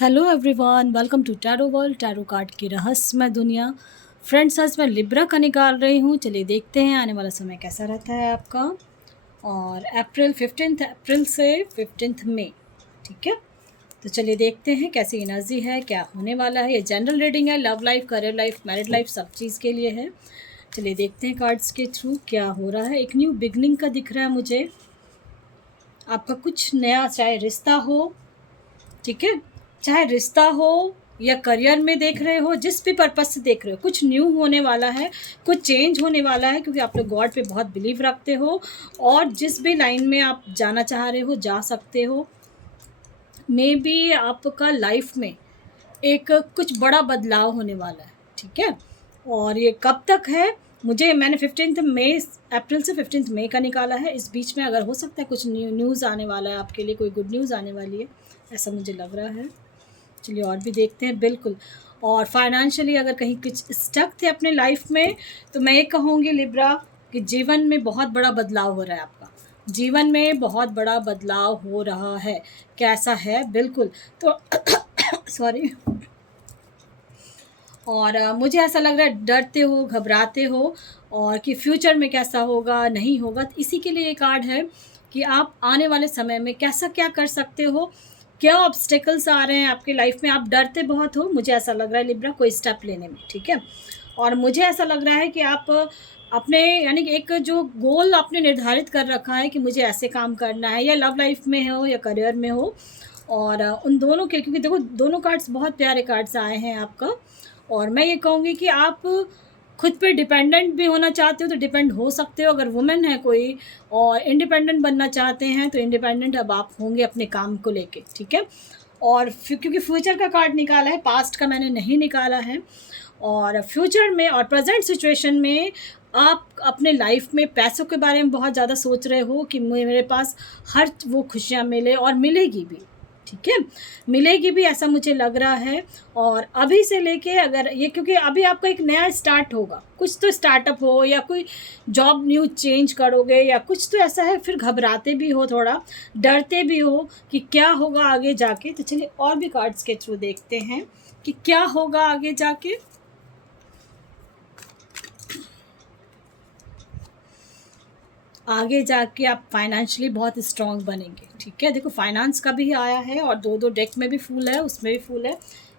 Hello everyone, welcome to tarot world, tarot card की रहस्यमय दुनिया। फ्रेंड्स, आज मैं लिब्रा का निकाल रही हूँ। चलिए देखते हैं आने वाला समय कैसा रहता है आपका। और 15 अप्रैल से 15 मई, ठीक है। तो चलिए देखते हैं कैसी एनर्जी है, क्या होने वाला है। ये जनरल रीडिंग है, love life, career life, married life, सब चीज़ के लिए है। चलिए देखते हैं कार्ड्स के थ्रू क्या हो रहा है। एक न्यू बिगनिंग का दिख रहा है मुझे। आपका कुछ नया, चाहे रिश्ता हो, ठीक है, चाहे रिश्ता हो या करियर में देख रहे हो, जिस भी पर्पस से देख रहे हो, कुछ न्यू होने वाला है, कुछ चेंज होने वाला है, क्योंकि आप लोग गॉड पे बहुत बिलीव रखते हो और जिस भी लाइन में आप जाना चाह रहे हो जा सकते हो। मे बी आपका लाइफ में एक कुछ बड़ा बदलाव होने वाला है, ठीक है। और ये कब तक है, मैंने 15 मई, अप्रैल से 15 मई का निकाला है। इस बीच में अगर हो सकता है कुछ न्यूज़ आने वाला है आपके लिए, कोई गुड न्यूज़ आने वाली है, ऐसा मुझे लग रहा है। चलिए और भी देखते हैं। बिल्कुल। और फाइनेंशियली अगर कहीं कुछ स्टक थे अपने लाइफ में, तो मैं ये कहूँगी लिब्रा कि जीवन में बहुत बड़ा बदलाव हो रहा है आपका। जीवन में बहुत बड़ा बदलाव हो रहा है। कैसा है? बिल्कुल। तो सॉरी। और मुझे ऐसा लग रहा है डरते हो, घबराते हो, और कि फ्यूचर में कैसा होगा, नहीं होगा। तो इसी के लिए ये कार्ड है कि आप आने वाले समय में कैसा क्या कर सकते हो, क्या ऑब्स्टेकल्स आ रहे हैं आपकी लाइफ में। आप डरते बहुत हो, मुझे ऐसा लग रहा है लिब्रा, कोई स्टेप लेने में, ठीक है। और मुझे ऐसा लग रहा है कि आप अपने, यानी कि एक जो गोल आपने निर्धारित कर रखा है कि मुझे ऐसे काम करना है, या लव लाइफ में हो या करियर में हो। और उन दोनों के, क्योंकि देखो दोनों कार्ड्स बहुत प्यारे कार्ड्स आए हैं आपका। और मैं ये कहूँगी कि आप खुद पे डिपेंडेंट भी होना चाहते हो तो डिपेंड हो सकते हो, अगर वुमेन है कोई, और इंडिपेंडेंट बनना चाहते हैं तो इंडिपेंडेंट अब आप होंगे अपने काम को लेके, ठीक है। और क्योंकि फ्यूचर का कार्ड निकाला है, पास्ट का मैंने नहीं निकाला है। और फ्यूचर में और प्रेजेंट सिचुएशन में आप अपने लाइफ में पैसों के बारे में बहुत ज़्यादा सोच रहे हो कि मेरे पास हर वो खुशियाँ मिले, और मिलेगी भी, ठीक है, मिलेगी भी, ऐसा मुझे लग रहा है। और अभी से लेके अगर ये, क्योंकि अभी आपका एक नया स्टार्ट होगा, कुछ तो स्टार्टअप हो या कोई जॉब न्यू चेंज करोगे या कुछ तो ऐसा है, फिर घबराते भी हो, थोड़ा डरते भी हो कि क्या होगा आगे जाके। तो चलिए और भी कार्ड्स के थ्रू देखते हैं कि क्या होगा आगे जाके। आगे जाके आप फाइनेंशियली बहुत स्ट्रांग बनेंगे, ठीक है। देखो फाइनेंस का भी आया है और दो डेक में भी फूल है, उसमें भी फूल है।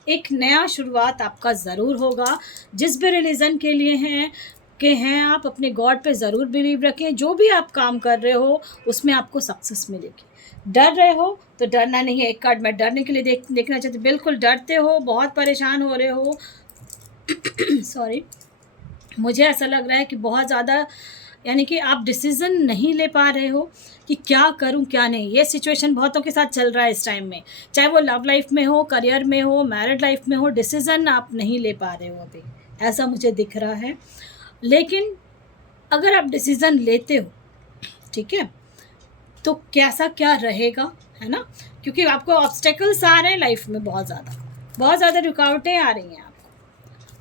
एक नया शुरुआत आपका ज़रूर होगा। जिस भी रिलीजन के लिए हैं आप, अपने गॉड पे ज़रूर बिलीव रखें। जो भी आप काम कर रहे हो उसमें आपको सक्सेस मिलेगी। डर रहे हो तो डरना नहीं है। एक कार्ड मैं डरने के लिए देखना चाहती हूँ। बिल्कुल डरते हो, बहुत परेशान हो रहे हो सॉरी। मुझे ऐसा लग रहा है कि बहुत ज़्यादा, यानी कि आप डिसीज़न नहीं ले पा रहे हो कि क्या करूं क्या नहीं। ये सिचुएशन बहुतों के साथ चल रहा है इस टाइम में, चाहे वो लव लाइफ में हो, करियर में हो, मैरिड लाइफ में हो। डिसीज़न आप नहीं ले पा रहे हो अभी, ऐसा मुझे दिख रहा है। लेकिन अगर आप डिसीज़न लेते हो, ठीक है, तो कैसा क्या रहेगा, है ना। क्योंकि आपको ऑब्स्टेकल्स आ रहे हैं लाइफ में, बहुत ज़्यादा रुकावटें आ रही हैं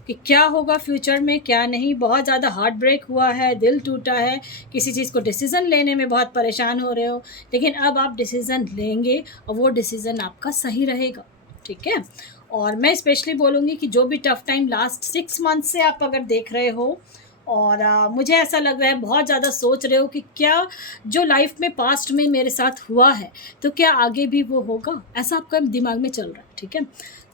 कि क्या होगा फ्यूचर में, क्या नहीं। बहुत ज़्यादा हार्ट ब्रेक हुआ है, दिल टूटा है, किसी चीज़ को डिसीज़न लेने में बहुत परेशान हो रहे हो। लेकिन अब आप डिसीज़न लेंगे और वो डिसीज़न आपका सही रहेगा, ठीक है। और मैं स्पेशली बोलूँगी कि जो भी टफ़ टाइम लास्ट 6 मंथ से आप अगर देख रहे हो, और मुझे ऐसा लग रहा है बहुत ज़्यादा सोच रहे हो कि क्या जो लाइफ में पास्ट में मेरे साथ हुआ है तो क्या आगे भी वो होगा, ऐसा आपका दिमाग में चल रहा है, ठीक है।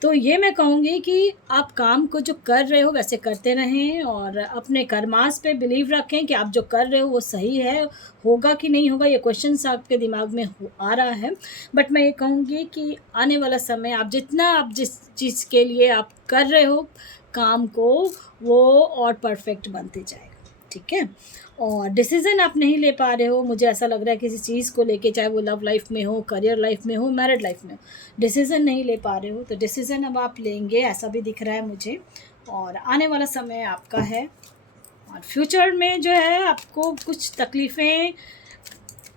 तो ये मैं कहूँगी कि आप काम को जो कर रहे हो वैसे करते रहें, और अपने कर्मास पे बिलीव रखें कि आप जो कर रहे हो वो सही है। होगा कि नहीं होगा, ये क्वेश्चंस आपके दिमाग में आ रहा है। बट मैं ये कहूँगी कि आने वाला समय, आप जिस चीज़ के लिए आप कर रहे हो काम को, वो और परफेक्ट बनते जाएगा, ठीक है। और डिसीज़न आप नहीं ले पा रहे हो, मुझे ऐसा लग रहा है किसी चीज़ को लेके, चाहे वो लव लाइफ में हो, करियर लाइफ में हो, मैरिड लाइफ में हो, डिसीज़न नहीं ले पा रहे हो। तो डिसीज़न अब आप लेंगे, ऐसा भी दिख रहा है मुझे। और आने वाला समय आपका है। और फ्यूचर में जो है आपको कुछ तकलीफ़ें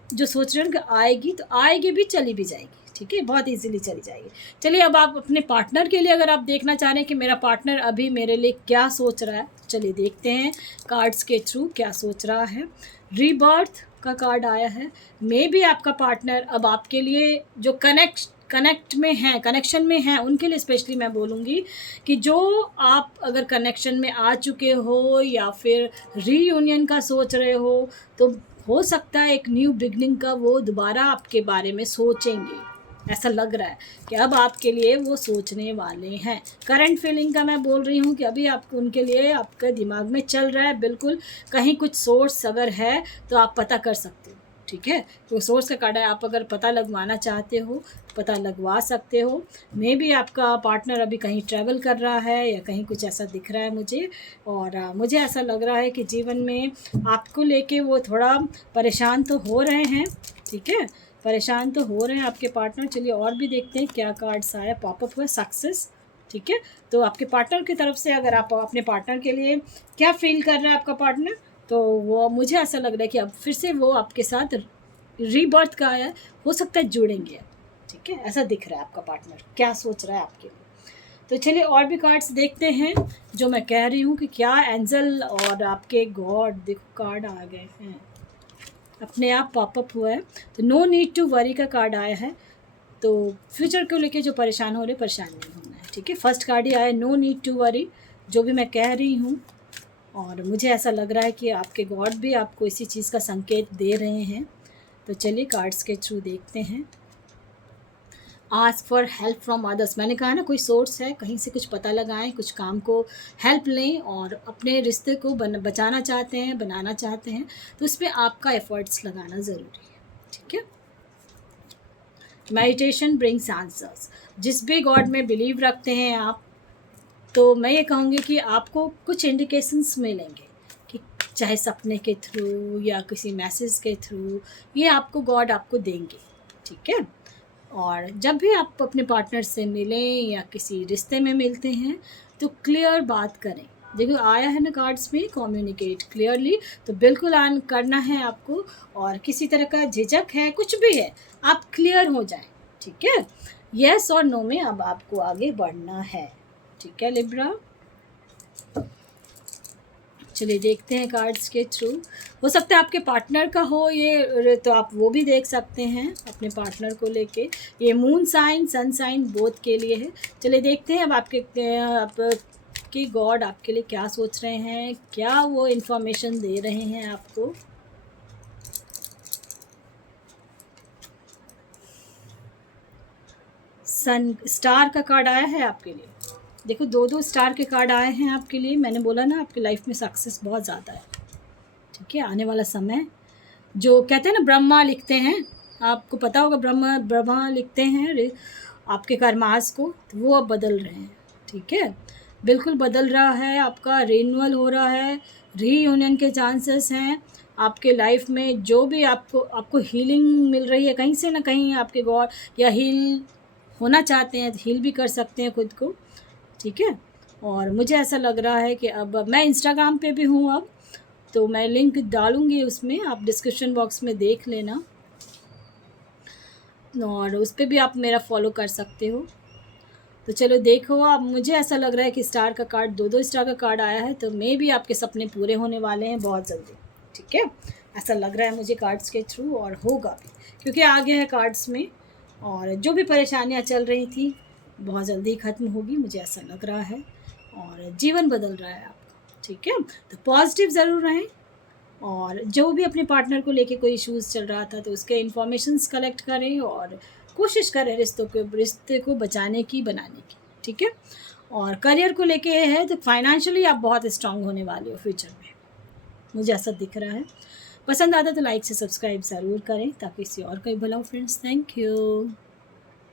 जो सोच रहे हो कि आएगी, तो आएगी भी, चली भी जाएगी, ठीक है, बहुत इजीली चली जाएगी। चलिए अब आप अपने पार्टनर के लिए अगर आप देखना चाह रहे हैं कि मेरा पार्टनर अभी मेरे लिए क्या सोच रहा है, तो चलिए देखते हैं कार्ड्स के थ्रू क्या सोच रहा है। रीबर्थ का कार्ड आया है। मे बी आपका पार्टनर अब आपके लिए जो कनेक्शन में हैं, उनके लिए स्पेशली मैं बोलूँगी कि जो आप अगर कनेक्शन में आ चुके हो या फिर रीयूनियन का सोच रहे हो, तो हो सकता है एक न्यू बिगनिंग का वो दोबारा आपके बारे में सोचेंगे। ऐसा लग रहा है कि अब आपके लिए वो सोचने वाले हैं। करंट फीलिंग का मैं बोल रही हूँ कि अभी आप उनके लिए आपके दिमाग में चल रहा है बिल्कुल। कहीं कुछ सोर्स अगर है तो आप पता कर सकते हो, ठीक है। तो सोर्स का कार्ड है, आप अगर पता लगवाना चाहते हो पता लगवा सकते हो। मे बी आपका पार्टनर अभी कहीं ट्रैवल कर रहा है या कहीं कुछ ऐसा दिख रहा है मुझे, और मुझे ऐसा लग रहा है कि जीवन में आपको लेके वो थोड़ा परेशान तो हो रहे हैं, ठीक है, परेशान तो हो रहे हैं आपके पार्टनर। चलिए और भी देखते हैं क्या कार्ड्स आया। पॉपअप हुआ सक्सेस, ठीक है। तो आपके पार्टनर की तरफ से अगर आप अपने पार्टनर के लिए क्या फील कर रहा है आपका पार्टनर, तो वो मुझे ऐसा लग रहा है कि अब फिर से वो आपके साथ रीबर्थ का आया, हो सकता है जुड़ेंगे, ठीक है। ऐसा दिख रहा है आपका पार्टनर क्या सोच रहा है आपके लिए। तो चलिए और भी कार्ड्स देखते हैं जो मैं कह रही हूँ कि क्या एंजल और आपके गॉड, देखो कार्ड आ गए हैं अपने आप पॉपअप हुआ है। तो नो नीड टू वरी का कार्ड आया है। तो फ्यूचर को लेके जो परेशान हो रहे, परेशान नहीं होना है, ठीक है। फर्स्ट कार्ड ही आया नो नीड टू वरी, जो भी मैं कह रही हूँ। और मुझे ऐसा लग रहा है कि आपके गॉड भी आपको इसी चीज़ का संकेत दे रहे हैं। तो चलिए कार्ड्स के थ्रू देखते हैं। Ask for help from others, मैंने कहा ना कोई सोर्स है, कहीं से कुछ पता लगाएं, कुछ काम को हेल्प लें और अपने रिश्ते को बचाना चाहते हैं, बनाना चाहते हैं, तो उसमें आपका एफर्ट्स लगाना ज़रूरी है, ठीक है। मेडिटेशन ब्रिंग्स आंसर्स, जिस भी गॉड में बिलीव रखते हैं आप, तो मैं ये कहूँगी कि आपको कुछ इंडिकेशंस मिलेंगे कि चाहे सपने के थ्रू या किसी मैसेज के थ्रू, ये आपको गॉड आपको देंगे, ठीक है। और जब भी आप अपने पार्टनर से मिलें या किसी रिश्ते में मिलते हैं तो क्लियर बात करें। देखो आया है ना कार्ड्स में कम्युनिकेट क्लियरली, तो बिल्कुल ऑन करना है आपको। और किसी तरह का झिझक है, कुछ भी है, आप क्लियर हो जाएं, ठीक है। यस और नो में अब आपको आगे बढ़ना है, ठीक है लिब्रा। चलिए देखते हैं कार्ड्स के थ्रू। हो सकता है आपके पार्टनर का हो ये, तो आप वो भी देख सकते हैं अपने पार्टनर को लेके। ये moon sign sun sign both के लिए है। चलिए देखते हैं अब आपके गॉड आपके लिए क्या सोच रहे हैं, क्या वो इन्फॉर्मेशन दे रहे हैं आपको। सन स्टार का कार्ड आया है आपके लिए। देखो दो दो स्टार के कार्ड आए हैं आपके लिए। मैंने बोला ना आपकी लाइफ में सक्सेस बहुत ज़्यादा है, ठीक है। आने वाला समय, जो कहते हैं ना ब्रह्मा लिखते हैं, आपको पता होगा ब्रह्मा लिखते हैं आपके कर्मास को, तो वो अब बदल रहे हैं, ठीक है। बिल्कुल बदल रहा है, आपका रिन्यूअल हो रहा है, रीयूनियन के चांसेस हैं आपके लाइफ में। जो भी आपको हीलिंग मिल रही है कहीं से ना कहीं, आपके गॉड या हील होना चाहते हैं तो हील भी कर सकते हैं खुद को, ठीक है। और मुझे ऐसा लग रहा है कि अब मैं इंस्टाग्राम पे भी हूँ अब, तो मैं लिंक डालूँगी उसमें, आप डिस्क्रिप्शन बॉक्स में देख लेना, और उस पर भी आप मेरा फॉलो कर सकते हो। तो चलो देखो, अब मुझे ऐसा लग रहा है कि स्टार का कार्ड, दो स्टार का कार्ड आया है, तो मे भी आपके सपने पूरे होने वाले हैं बहुत जल्दी, ठीक है। ऐसा लग रहा है मुझे कार्ड्स के थ्रू, और होगा भी, क्योंकि आगे है कार्ड्स में। और जो भी परेशानियाँ चल रही थी बहुत जल्दी ख़त्म होगी, मुझे ऐसा लग रहा है, और जीवन बदल रहा है आपका, ठीक है। तो पॉजिटिव ज़रूर रहें, और जो भी अपने पार्टनर को लेके कोई इश्यूज़ चल रहा था तो उसके इन्फॉर्मेशंस कलेक्ट करें और कोशिश करें रिश्ते को बचाने की, बनाने की, ठीक है। और करियर को लेके ये है तो फाइनेंशियली आप बहुत स्ट्रांग होने वाले हो फ्यूचर में, मुझे ऐसा दिख रहा है। पसंद आता तो लाइक से सब्सक्राइब ज़रूर करें ताकि किसी और का भी भला हो फ्रेंड्स। Thank you.